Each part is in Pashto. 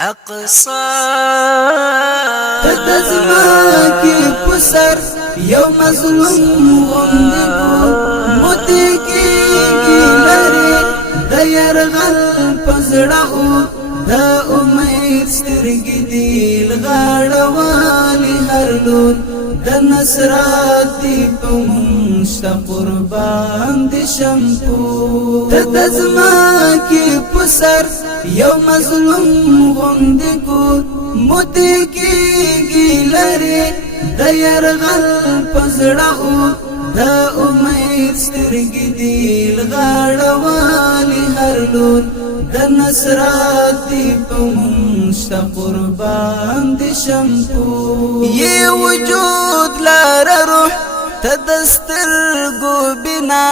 اقصى تدزما کی پسر یو مظلوم غندگو موتی کی لری د يرغل پزړو د امید سترګې دی لغړوالي هر لور د نصرت په مشت قربان دي شمپو تدزما کی پسر یو مظلوم غندگو موتی کی لری د يرغل پزړو د امید سترګې دی لغړوالي هر لور د نصرت په مشت قربان دي شمپو ی وجود لار روح تدستر گو بنا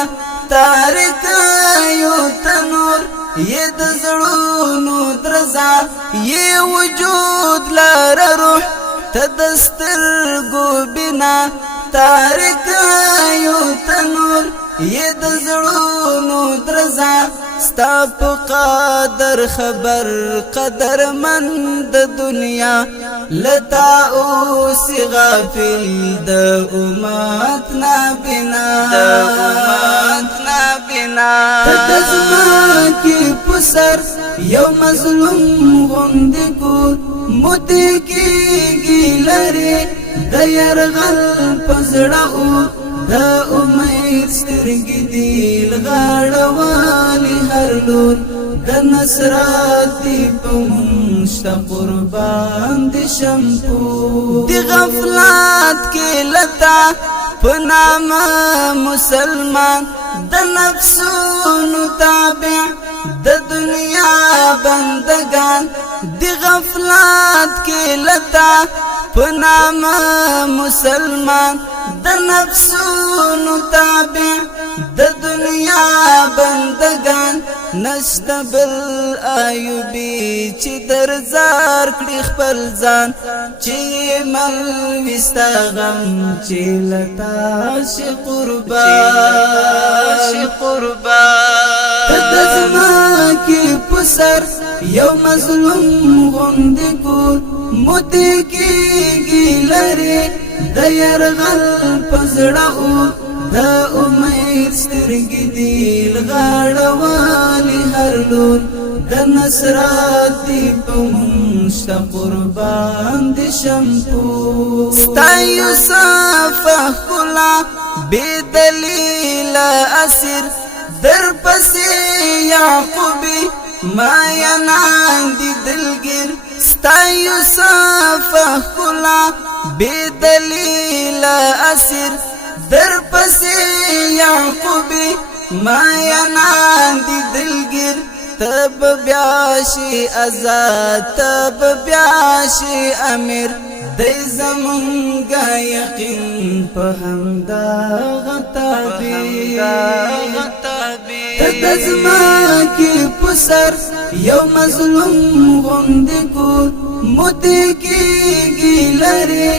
تارک یو تنور ی د زړونو درزا ی وجود لار روح تدستر گو بنا تارک یو تنور ی د زړونو درزا ستا په قدر خبر قدر من د دنیا لتا اوس غافل د امت نا بنا تدزما کی پسر یو مظلوم غندگو موتی کی لری د يرغل پزړو د امید سترګې دی لغړوالي هر لور د نصرت په مشت قربان دي شمپو دی غفلت کې لتا په نام مسلمان د نفسونو تابع د دنیا بندگان دی غفلت کې لتا په نام مسلمان د نفسونو تابع د دنیا بندگان نشتبل ایوبی چې درزار کړي خپل ځان چې مل وستا غم چې لتا شي قربان تدزما کی پسر یو مظلوم غندگو موتی کی لری د يرغل پزړو د امید سترګې دی لغړوالي هر لور د نصرت په مشت قربان دي شمپو ستا یوسف کلا بدلیل اسیر در پسې یعقوبی ما یناندی دلگیر ستا یوسف کلا بدلیل اسیر در پسې یعقوبی ما یناندی دلگیر تب بیاشی آزاد تب بیاشی امیر دی زمونگا یقین په همدا غتابی تدزما کی پسر یو مظلوم غندگو موتی کی لری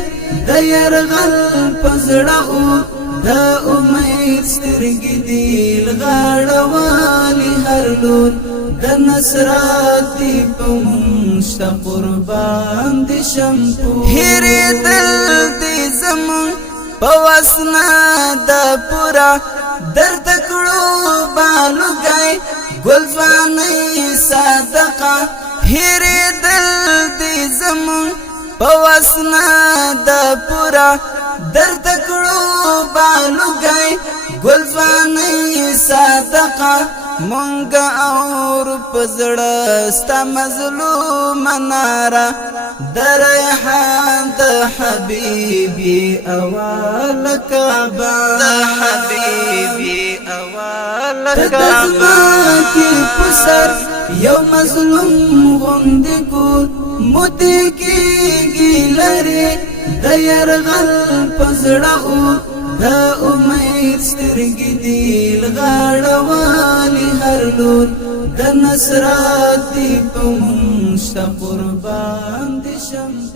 د يرغل پزړو د امید سترګې دی لغړوالي هر لور د نصرت په مشت قربان دي شمپو هېرې دل دي زمون په وسنا د پورا درد کړو بالوګای ګل ځواني صدقه هېرې دل دي زمون په وسنا د پورا درد کړو بالوګای ګل ځواني صدقه مونږ اور پزړه ستا مظلوم نارا د ریحان د حبیبي اول کعبه تدزما کی پسر یو مظلوم غندگو موتی کی لری د يرغل پزړو د امید سترګې دی لغړوالي هر لور د نصرت په مشت قربان دي شمپو